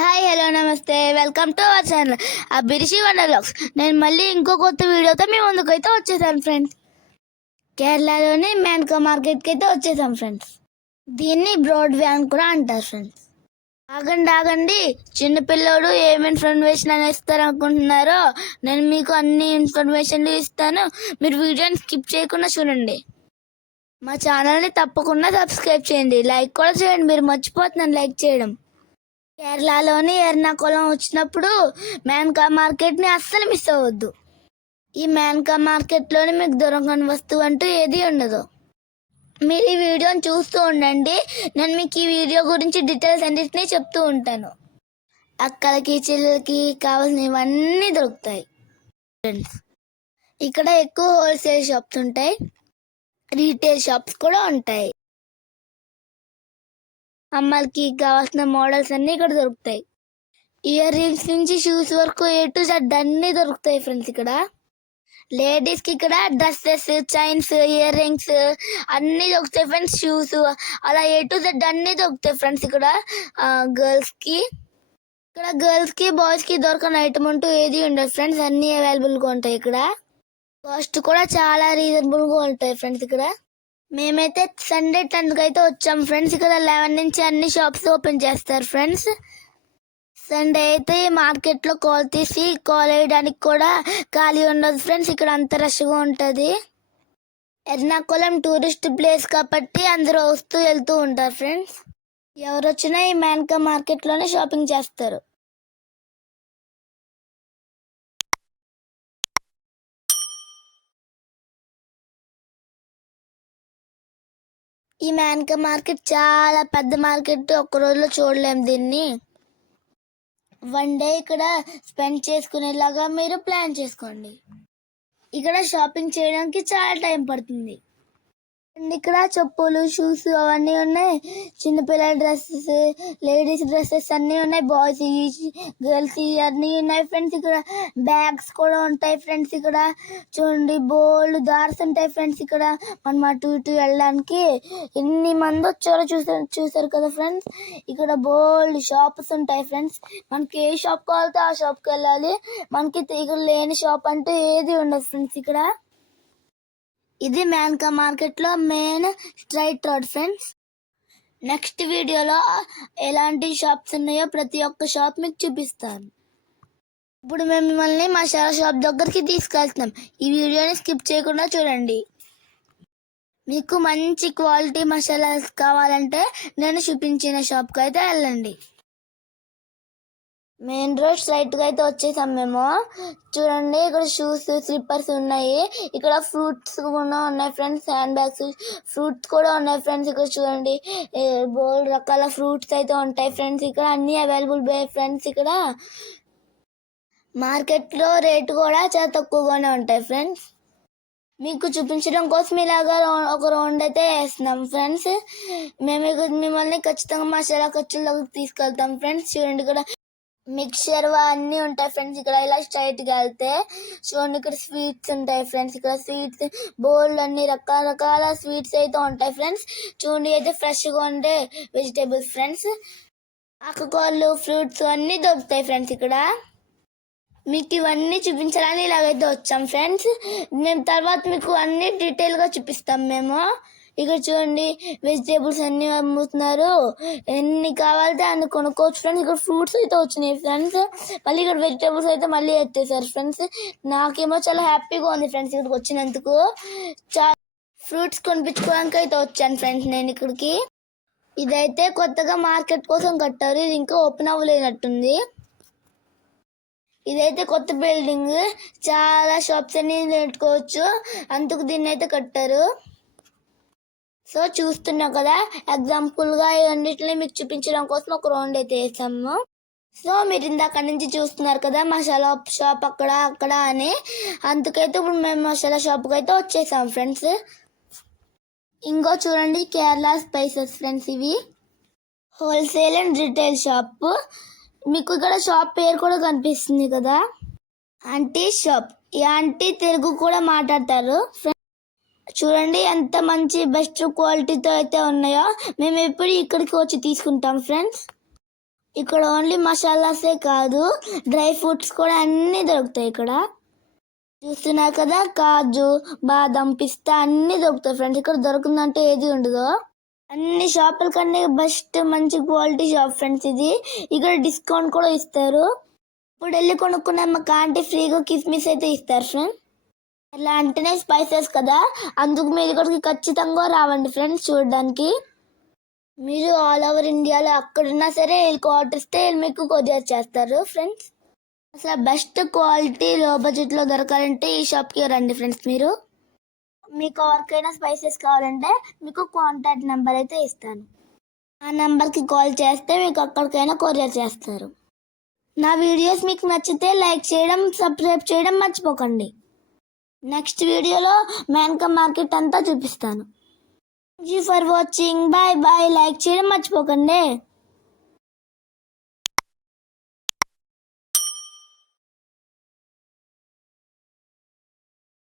Hi hello నమస్తే welcome to our channel అభిరుచి వండర్లాగ్స్. నేను మళ్ళీ ఇంకో కొత్త వీడియోతో మీ ముందుకైతే వచ్చేసాను ఫ్రెండ్స్. కేరళలోని మేనకా మార్కెట్కి అయితే వచ్చేసాం ఫ్రెండ్స్. దీన్ని బ్రాడ్వే అని కూడా అంటారు ఫ్రెండ్స్. ఆగండి చిన్నపిల్లడు ఏమి ఇన్ఫర్మేషన్ అని ఇస్తారనుకుంటున్నారో నేను మీకు అన్ని ఇన్ఫర్మేషన్లు ఇస్తాను. మీరు వీడియోని స్కిప్ చేయకుండా చూడండి. మా ఛానల్ని తప్పకుండా సబ్స్క్రైబ్ చేయండి, లైక్ కూడా చేయండి. మీరు మర్చిపోతున్నాను లైక్ చేయడం. కేరళలోని ఎర్నాకుళం వచ్చినప్పుడు మేనకా మార్కెట్ని అస్సలు మిస్ అవ్వద్దు. ఈ మేనకా మార్కెట్లోని మీకు దొరకని వస్తువు అంటూ ఏది ఉండదు. మీరు ఈ వీడియోని చూస్తూ ఉండండి, నేను మీకు ఈ వీడియో గురించి డీటెయిల్స్ అన్నిటినీ చెప్తూ ఉంటాను. అక్కలకి చెల్లెలకి కావాల్సినవన్నీ దొరుకుతాయి ఫ్రెండ్స్. ఇక్కడ ఎక్కువ హోల్సేల్ షాప్స్ ఉంటాయి, రీటైల్ షాప్స్ కూడా ఉంటాయి. అమ్మాయిలకి కావాల్సిన మోడల్స్ అన్నీ ఇక్కడ దొరుకుతాయి. ఇయర్ రింగ్స్ నుంచి షూస్ వరకు ఏ టు జెడ్ అన్నీ దొరుకుతాయి ఫ్రెండ్స్. ఇక్కడ లేడీస్కి ఇక్కడ డ్రెస్సెస్, చైన్స్, ఇయర్ రింగ్స్ అన్నీ దొరుకుతాయి ఫ్రెండ్స్. షూస్ అలా ఏ టు జెడ్ అన్నీ దొరుకుతాయి ఫ్రెండ్స్. ఇక్కడ గర్ల్స్కి బాయ్స్కి దొరకని ఐటమ్ అంటూ ఏది ఉండదు ఫ్రెండ్స్. అన్నీ అవైలబుల్గా ఉంటాయి. ఇక్కడ కాస్ట్ కూడా చాలా రీజనబుల్గా ఉంటాయి ఫ్రెండ్స్. ఇక్కడ మేమైతే సండే 10కి అయితే వచ్చాం ఫ్రెండ్స్. ఇక్కడ 11 నుంచి అన్ని షాప్స్ ఓపెన్ చేస్తారు ఫ్రెండ్స్. సండే అయితే ఈ మార్కెట్లో కాల్ తీసి కాల్ వేయడానికి కూడా ఖాళీ ఉండదు ఫ్రెండ్స్. ఇక్కడ అంత రష్గా ఉంటుంది. ఎర్నాకుళం టూరిస్ట్ ప్లేస్ కాబట్టి అందరూ వస్తూ వెళ్తూ ఉంటారు ఫ్రెండ్స్. ఎవరు వచ్చినా ఈ మేనకా మార్కెట్లోనే షాపింగ్ చేస్తారు. ఈ మేనకా మార్కెట్ చాలా పెద్ద మార్కెట్, ఒక్క రోజులో చూడలేము దీన్ని. 1 డే ఇక్కడ స్పెండ్ చేసుకునేలాగా మీరు ప్లాన్ చేసుకోండి. ఇక్కడ షాపింగ్ చేయడానికి చాలా టైం పడుతుంది. ఇక్కడ చెప్పులు, షూస్ అవన్నీ ఉన్నాయి. చిన్నపిల్లల డ్రెస్సెస్, లేడీస్ డ్రెస్సెస్ అన్నీ ఉన్నాయి. బాయ్స్, గర్ల్స్ అన్నీ ఉన్నాయి ఫ్రెండ్స్. ఇక్కడ బ్యాగ్స్ కూడా ఉంటాయి ఫ్రెండ్స్. ఇక్కడ చూడండి బోల్డ్ దార్స్ ఉంటాయి ఫ్రెండ్స్. ఇక్కడ మనం అటు ఇటు వెళ్ళడానికి ఎన్ని మంది వచ్చారో చూసారు కదా ఫ్రెండ్స్. ఇక్కడ బోల్డ్ షాప్స్ ఉంటాయి ఫ్రెండ్స్. మనకి ఏ షాప్ కావాలితే ఆ షాప్కి వెళ్ళాలి. మనకి ఇక్కడ లేని షాప్ అంటూ ఏది ఉండదు ఫ్రెండ్స్. ఇక్కడ ఇది మేనకా మార్కెట్లో main straight road friends. Next వీడియోలో ఎలాంటి షాప్స్ ఉన్నాయో ప్రతి ఒక్క షాప్ మీకు చూపిస్తాను. ఇప్పుడు మేము మిమ్మల్ని మసాలా షాప్ దగ్గరికి తీసుకెళ్తున్నాం. ఈ వీడియోని స్కిప్ చేయకుండా చూడండి. మీకు మంచి క్వాలిటీ మసాలాస్ కావాలంటే నేను చూపించిన షాప్కి అయితే వెళ్ళండి. మెయిన్ రోడ్ స్ట్రైట్గా అయితే వచ్చేసాం మేము. చూడండి ఇక్కడ షూస్, స్లిప్పర్స్ ఉన్నాయి. ఇక్కడ ఫ్రూట్స్ కూడా ఉన్నాయి ఫ్రెండ్స్. హ్యాండ్ బ్యాగ్స్, ఫ్రూట్స్ కూడా ఉన్నాయి ఫ్రెండ్స్. ఇక్కడ చూడండి బోల్డ్ రకాల ఫ్రూట్స్ అయితే ఉంటాయి ఫ్రెండ్స్. ఇక్కడ అన్నీ అవైలబుల్ ఫ్రెండ్స్. ఇక్కడ మార్కెట్లో రేటు కూడా చాలా తక్కువగానే ఉంటాయి ఫ్రెండ్స్. మీకు చూపించడం కోసం ఇలాగా ఒక రౌండ్ అయితే వేస్తున్నాం ఫ్రెండ్స్. మేము మిమ్మల్ని ఖచ్చితంగా మసాలా ఖర్చుల్లోకి తీసుకెళ్తాం ఫ్రెండ్స్. చూడండి ఇక్కడ మిక్చర్ అన్నీ ఉంటాయి ఫ్రెండ్స్. ఇక్కడ ఇలా స్ట్రైట్గా వెళ్తే చూడండి ఇక్కడ స్వీట్స్ ఉంటాయి ఫ్రెండ్స్. ఇక్కడ స్వీట్స్ బోల్డ్ అన్ని రకరకాల స్వీట్స్ అయితే ఉంటాయి ఫ్రెండ్స్. చూడండి అయితే ఫ్రెష్గా ఉండే వెజిటేబుల్స్ ఫ్రెండ్స్. ఆకుకూరలు, ఫ్రూట్స్ అన్నీ దొరుకుతాయి ఫ్రెండ్స్. ఇక్కడ మీకు ఇవన్నీ చూపించాలని ఇలాగైతే వచ్చాం ఫ్రెండ్స్. మేము తర్వాత మీకు అన్ని డీటెయిల్గా చూపిస్తాం మేము. ఇక్కడ చూడండి వెజిటేబుల్స్ అన్ని అమ్ముతున్నారు. ఎన్ని కావాలితే అన్ని కొనుక్కోవచ్చు ఫ్రెండ్స్. ఇక్కడ ఫ్రూట్స్ అయితే వచ్చినాయి ఫ్రెండ్స్. మళ్ళీ ఇక్కడ వెజిటేబుల్స్ అయితే మళ్ళీ ఎత్తేసారు ఫ్రెండ్స్. నాకేమో చాలా హ్యాపీగా ఉంది ఫ్రెండ్స్ ఇక్కడికి వచ్చినందుకు. ఫ్రూట్స్ కొనిపించుకోవడానికి అయితే వచ్చాను ఫ్రెండ్స్ నేను ఇక్కడికి. ఇదైతే కొత్తగా మార్కెట్ కోసం కట్టారు. ఇది ఇంకా ఓపెన్ అవ్వలేనట్టుంది. ఇదైతే కొత్త బిల్డింగ్, చాలా షాప్స్ అన్ని పెట్టుకోవచ్చు, అందుకు దీన్ని అయితే కట్టారు. సో చూస్తున్నాం కదా, ఎగ్జాంపుల్గా ఇవన్నిటిని మీకు చూపించడం కోసం ఒక రౌండ్ అయితే వేసాము. సో మీరు ఇందాక నుంచి చూస్తున్నారు కదా మసాలా షాప్ అక్కడ అని, అందుకైతే ఇప్పుడు మేము మసాలా షాప్కి అయితే వచ్చేసాం ఫ్రెండ్స్. ఇంకో చూడండి కేరళ స్పైసెస్ ఫ్రెండ్స్. ఇవి హోల్సేల్ అండ్ రిటైల్ షాప్. మీకు ఇక్కడ షాప్ పేరు కూడా కనిపిస్తుంది కదా, ఆంటీ షాప్. ఈ ఆంటీ తెలుగు కూడా మాట్లాడతారు. చూడండి ఎంత మంచి బెస్ట్ క్వాలిటీతో అయితే ఉన్నాయో. మేము ఎప్పుడు ఇక్కడికి వచ్చి తీసుకుంటాం ఫ్రెండ్స్. ఇక్కడ ఓన్లీ మసాలాసే కాదు, డ్రై ఫ్రూట్స్ కూడా అన్నీ దొరుకుతాయి ఇక్కడ. చూస్తున్నారు కదా, కాజు, బాదం, పిస్తా అన్నీ దొరుకుతాయి ఫ్రెండ్స్. ఇక్కడ దొరుకుతుందంటే ఏది ఉండదు. అన్ని షాపుల కన్నా బెస్ట్, మంచి క్వాలిటీ షాప్ ఫ్రెండ్స్ ఇది. ఇక్కడ డిస్కౌంట్ కూడా ఇస్తారు. ఇప్పుడు వెళ్ళి కొనుక్కున్న మాకు ఆంటీ ఫ్రీగా కిస్మిస్ అయితే ఇస్తారు ఫ్రెండ్స్. అలా అంటేనే స్పైసెస్ కదా, అందుకు మీరు ఇక్కడికి ఖచ్చితంగా రావండి ఫ్రెండ్స్ చూడడానికి. మీరు ఆల్ ఓవర్ ఇండియాలో అక్కడున్నా సరే వీళ్ళకి ఆర్డర్ ఇస్తే వీళ్ళు మీకు కొరియర్ చేస్తారు ఫ్రెండ్స్. అసలు బెస్ట్ క్వాలిటీ లో బడ్జెట్లో దొరకాలంటే ఈ షాప్కి రండి ఫ్రెండ్స్. మీరు మీకు ఎవరికైనా స్పైసెస్ కావాలంటే మీకు కాంటాక్ట్ నెంబర్ అయితే ఇస్తాను. ఆ నెంబర్కి కాల్ చేస్తే మీకు అక్కడికైనా కొరియర్ చేస్తారు. నా వీడియోస్ మీకు నచ్చితే లైక్ చేయడం, సబ్స్క్రైబ్ చేయడం మర్చిపోకండి. నెక్స్ట్ వీడియోలో మేనకా మార్కెట్ అంతా చూపిస్తాను. Thank you for watching. Bye bye. Like చేయడం మర్చిపోకండి.